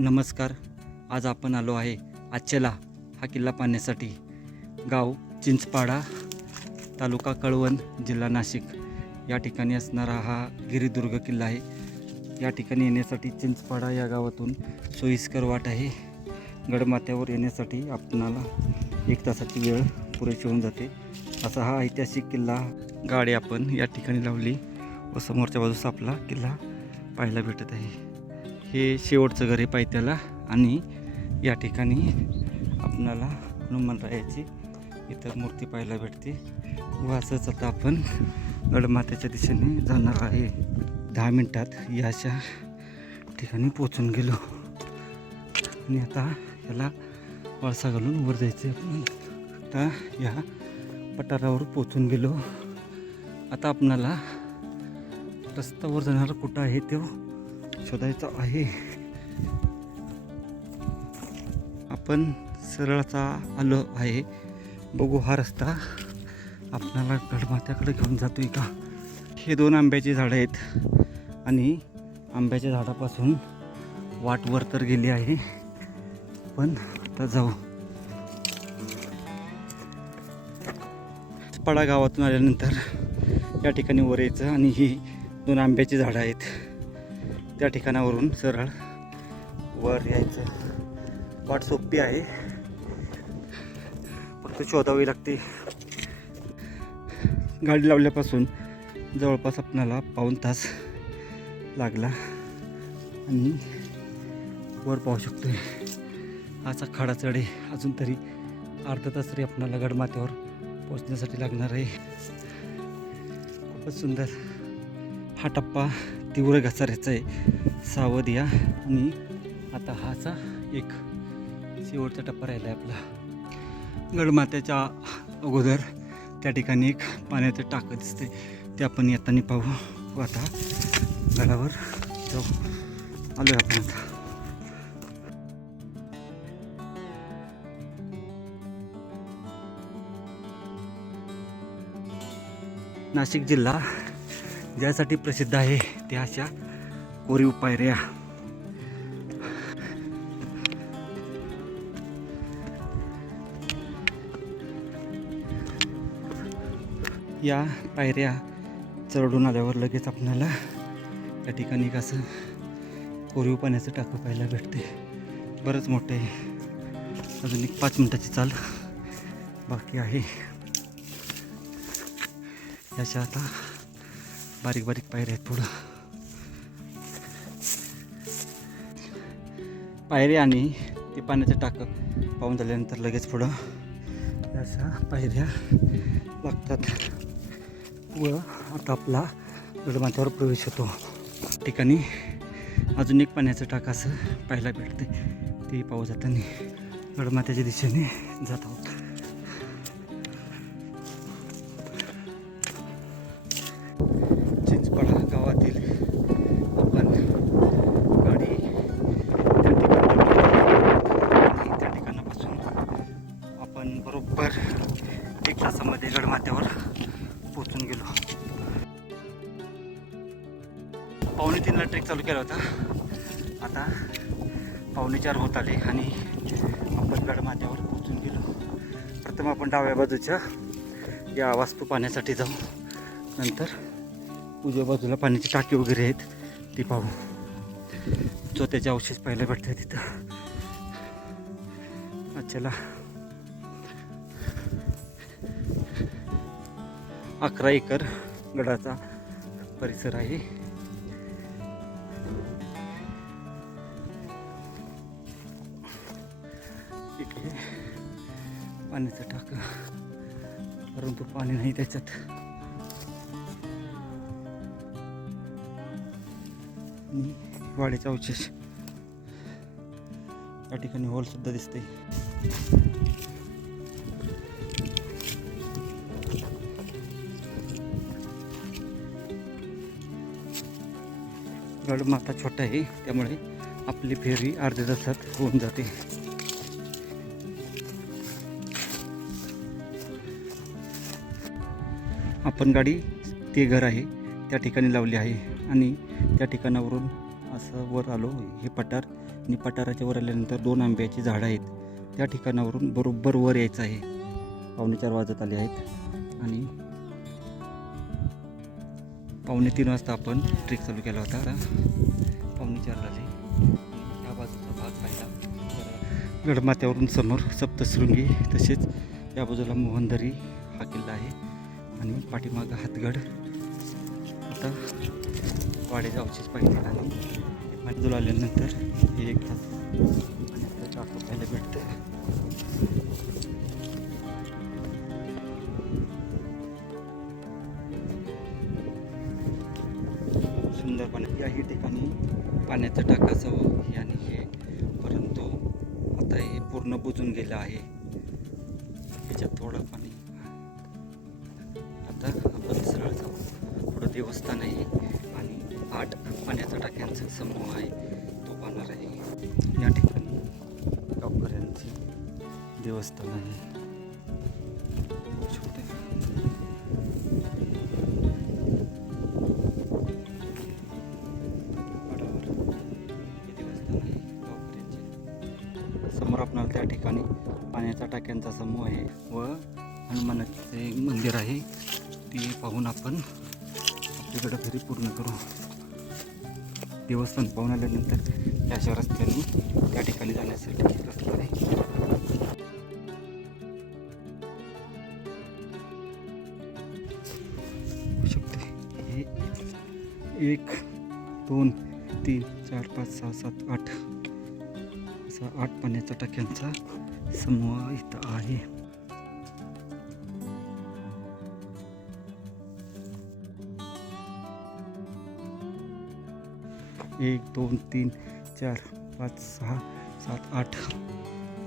नमस्कार. आज आपण आलो आहे आचेला हा किल्ला पाहण्यासाठी. गाव चिंचपाडा, तालुका कळवण, जिल्हा नाशिक या ठिकाणी असणारा हा गिरिदुर्ग किल्ला आहे. या ठिकाणी येण्यासाठी चिंचपाडा या गावातून सोयीस्कर वाट आहे. गडमाथ्यावर येण्यासाठी आपणाला 1 तासाची वेळ पुरेशी होऊन जाते. असा हा ऐतिहासिक किल्ला. गाडी आपण या ठिकाणी लावली व समोरच्या बाजूस आपला किल्ला पाहायला भेटत आहे. हे शेवटचं घर आहे पायथ्याला आणि या ठिकाणी आपणाला हनुमानरायाची इतर मूर्ती पाहायला भेटते. व असंच आता आपण गडमाथ्याच्या दिशेने जाणार आहे. 10 मिनिटात या अशा ठिकाणी पोचून गेलो आणि आता याला वळसा घालून वर जायचं आहे. आता या पठारावर पोचून गेलो. आता आपणाला रस्त्यावर जाणारा कुठं आहे तो शोधायचा आहे. आपण सरळचा आलो आहे. बघू हा रस्ता आपल्याला गडमाथ्याकडे घेऊन जातोय का. हे 2 आंब्याची झाडं आहेत आणि आंब्याच्या झाडापासून वाट वर तर गेली आहे, पण आता जाऊ. पडा गावातून आल्यानंतर या ठिकाणी वर यायचं आणि ही 2 आंब्याची झाडं आहेत. त्या ठिकाणावरून सरळ वर यायचं. वाट सोपी आहे, फक्त शोधावी लागते. गाडी लावल्यापासून जवळपास आपल्याला पाऊण तास लागला आणि वर पाहू शकतोय असा खडा चढ आहे. अजून तरी अर्धा तास तरी आपल्याला गडमाथ्यावर पोहोचण्यासाठी लागणार आहे. खूपच सुंदर हा टप्पा तीव्र घसाऱ्याचा आहे. सावध या. आणि आता हाचा एक शेवटचा टप्पा राहिला आहे आपला. गडमाथ्याच्या अगोदर त्या ठिकाणी एक पाण्याचं टाकं दिसते, ते आपण येताना पाहू. आता गडावर जाऊ. आलो आहे आपण आता. नाशिक जिल्हा ज्यासाठी प्रसिद्ध आहे त्या अशा कोरीव पायऱ्या. या पायऱ्या चढून आल्यावर लगेच आपल्याला या ठिकाणी कसं कोरीव पाण्याचं टाकं पाहायला भेटते. बरंच मोठं आहे. अजून एक 5 मिनिटाची चाल बाकी आहे. याच्या आता बारीक बारीक पायऱ्या आहेत. पुढं पायऱ्या आणि ते पाण्याचं टाकं पाहून झाल्यानंतर लगेच पुढं अशा पायऱ्या लागतात व आता आपला गडमाथ्यावर प्रवेश होतो. ठिकाणी अजून एक पाण्याचं टाकं असं पाहायला भेटते, ते पाहू जाताना गडमाथ्याच्या दिशेने जात आहोत. चिंचपाडा गावातील आपण गाडी त्या ठिकाणापासून आपण बरोबर 1 तासामध्ये गडमाथ्यावर पोचून गेलो. 2:45ला ट्रेक चालू केला होता. आता 3:45 होत आले आणि आपण गडमाथ्यावर पोचून गेलो. प्रथम आपण डाव्या बाजूच्या या वास्तू पाहण्यासाठी जाऊ. नंतर उजव्या बाजूला पाण्याची टाकी वगैरे आहेत ती पाहू. चोथ्याचे अवशेष पाहायला भेटतात तिथं. चला. 11 एकर गडाचा परिसर आहे. इकडे पाण्याचं टाकं, परंतु पाणी नाही त्याच्यात. वाडीचा अवशेष या ठिकाणी हॉल सुद्धा दिसते. गडमाथा छोटा आहे त्यामुळे आपली फेरी अर्ध्या तासात होऊन जाते. आपण गाडी ते घर आहे त्या ठिकाणी लावली आहे आणि त्या ठिकाणावरून असं वर आलो. हे पठार आणि पठाराच्या वर आल्यानंतर 2 आंब्याची झाडं आहेत. त्या ठिकाणावरून बरोबर वर यायचं आहे. 4:45 वाजत आले आहेत आणि 2:45 वाजता आपण ट्रेक चालू केला होता. 4:45 झाले. ह्या बाजूचा भाग पाहिला तर गडमाथ्यावरून समोर सप्तशृंगी, तसेच या बाजूला मोहनदरी हा किल्ला आहे आणि पाठीमागं हातगड. आता वाडेगावचीच पाहिजे आणि बाजूला आल्यानंतर हे एक तास आणि टाकं पाहायला भेटतं. सुंदर पाणी याही ठिकाणी पाण्याचं टाकाचं हे आणि हे, परंतु आता हे पूर्ण बुजून गेलं आहे. याच्यात थोडं पाणी. आता आपण सरळ जाऊ. पुढं देवस्थान आहे आणि 8 पाण्याच्या टाक्यांचा समूह आहे, तो पाहणार आहे. या ठिकाणी गावकऱ्यांचे देवस्थान आहे. छोटे समोर आपणाला त्या ठिकाणी पाण्याच्या टाक्यांचा समूह आहे व हनुमानाचे मंदिर आहे. ते पाहून आपण आपल्याकडं फेरी पूर्ण करू. देवस्थान पाहून आल्यानंतर याच्या रस्त्याने त्या ठिकाणी जाण्यासाठी रस्ता आहे. शकते हे 1 2 3 4 5 6 7 8 असा 8 पाण्याच्या टाक्यांचा समूह इथं आहे. एक 2 3 4 5 6 7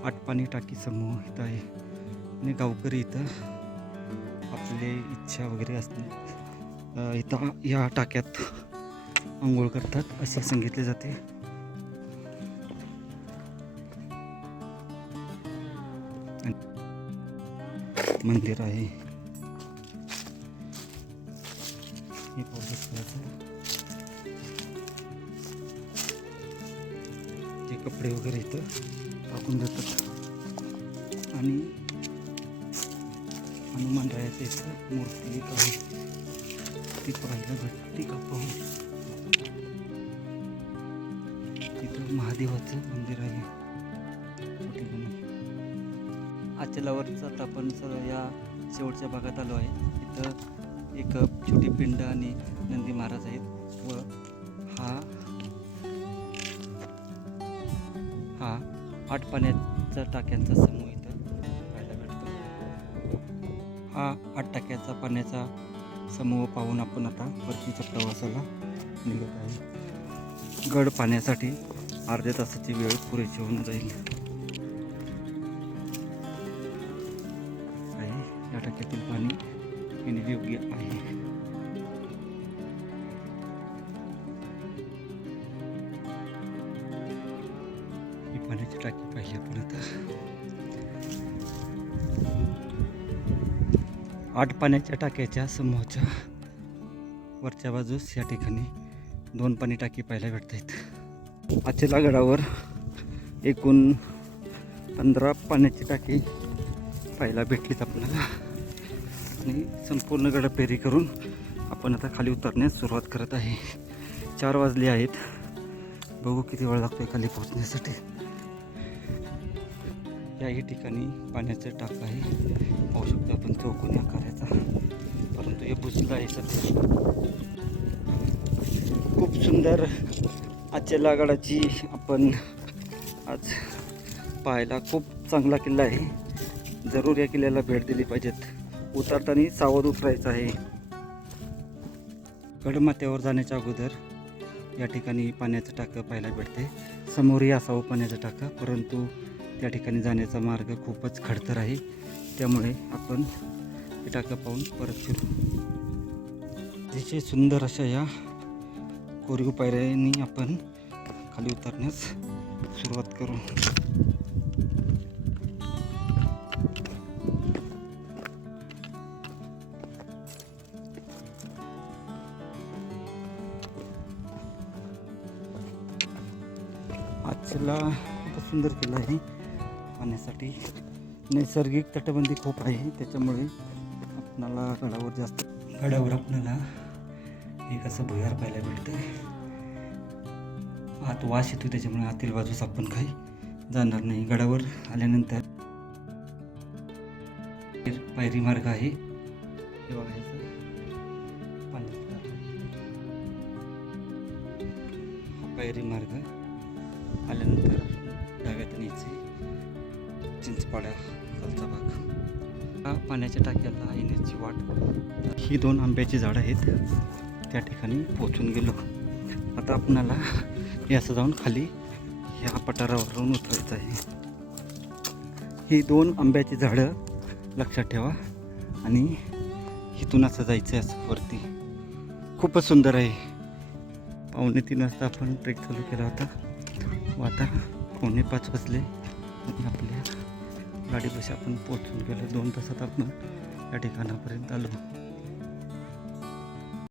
8 पाणी टाकी समूह इथं आहे आणि गावकरी इथं आपले इच्छा वगैरे असते इथं या टाक्यात आंघोळ करतात असे सांगितले जाते. मंदिर आहे हे ते कपडे वगैरे इथं टाकून देतात आणि हनुमान रायाचं इथं मूर्ती एक आहे, ती पाहायला भेटते का पाहू. तिथं महादेवाचं मंदिर आहे. आचलावरच आता आपण या शेवटच्या भागात आलो आहे. इथं एक छोटी पिंड आणि नंदी महाराज आहेत व हा 8 पाण्याच्या टाक्यांचा समूह इथं पाहायला भेटतो. हा 8 टाक्याचा पाण्याचा समूह पाहून आपण आता परतीच्या प्रवासाला निघत आहे. गड पाण्यासाठी अर्ध्या तासाची वेळ पुरेशी होऊन जाईल. या टाक्यातील पाणी पिण्यायोग्य आहे. ही पाण्याची टाकी पाहिली आपण आता. 8 पाण्याच्या टाक्याच्या समूहाच्या वरच्या बाजूस या ठिकाणी 2 पाणी टाकी पाहायला भेटत आहेत. आचला गडावर एकूण 15 पाण्याची टाकी पाहायला भेटलीत आपल्याला आणि संपूर्ण गड फेरी करून आपण आता खाली उतरण्यास सुरुवात करत आहे. 4 वाजले आहेत. बघू किती वेळ लागतोय खाली पोहोचण्यासाठी. याही ठिकाणी पाण्याचं टाक आहे, पाहू शकतो आपण चौकोनी आकाराचा, परंतु हे बुजलं आहे सध्या. खूप सुंदर आचला गडाची आपण आज पाहायला खूप चांगला किल्ला आहे. जरूर या किल्ल्याला भेट दिली पाहिजेत. उतरताना सावध उतरायचं आहे. गडमाथ्यावर जाण्याच्या अगोदर या ठिकाणी पाण्याचं टाकं पाहायला भेटते. समोरही असावं पाण्याचं टाकं, परंतु त्या ठिकाणी जाण्याचा मार्ग खूपच खडतर आहे, त्यामुळे आपण हे टाकं पाहून परत फिरू. अतिशय सुंदर अशा या कोरीव पायऱ्यांनी आपण खाली उतरण्यास सुरुवात करू. किल्ला खूपच सुंदर किल्ला आहे पाहण्यासाठी. नैसर्गिक तटबंदी खूप आहे, त्याच्यामुळे आपणाला गडावर आपल्याला एक असं भुयार पाहायला भेटतं. आत वास येतो, त्याच्यामुळे आतील बाजूस आपण काही जाणार नाही. गडावर आल्यानंतर पायरी मार्ग आहे. हे बघायचं पाण्याचा हा पायरी मार्ग आल्यानंतर डाव्यातून यायचे चिंचपाड्या खालचा भाग. हा पाण्याच्या टाक्याला येण्याची वाट. ही 2 आंब्याची झाडं आहेत, त्या ठिकाणी पोचून गेलो. आता आपणाला हे असं जाऊन खाली ह्या पठारावरून उतरायचं आहे. ही 2 आंब्याची झाडं लक्षात ठेवा आणि इथून असं जायचं आहे असं वरती. खूपच सुंदर आहे. 2:45 वाजता आपण ट्रेक चालू केला होता व आता 4:45 वाजले आणि आपल्या गाडीपाशी आपण पोचून गेलो. 2 तासात आपण या ठिकाणापर्यंत आलो.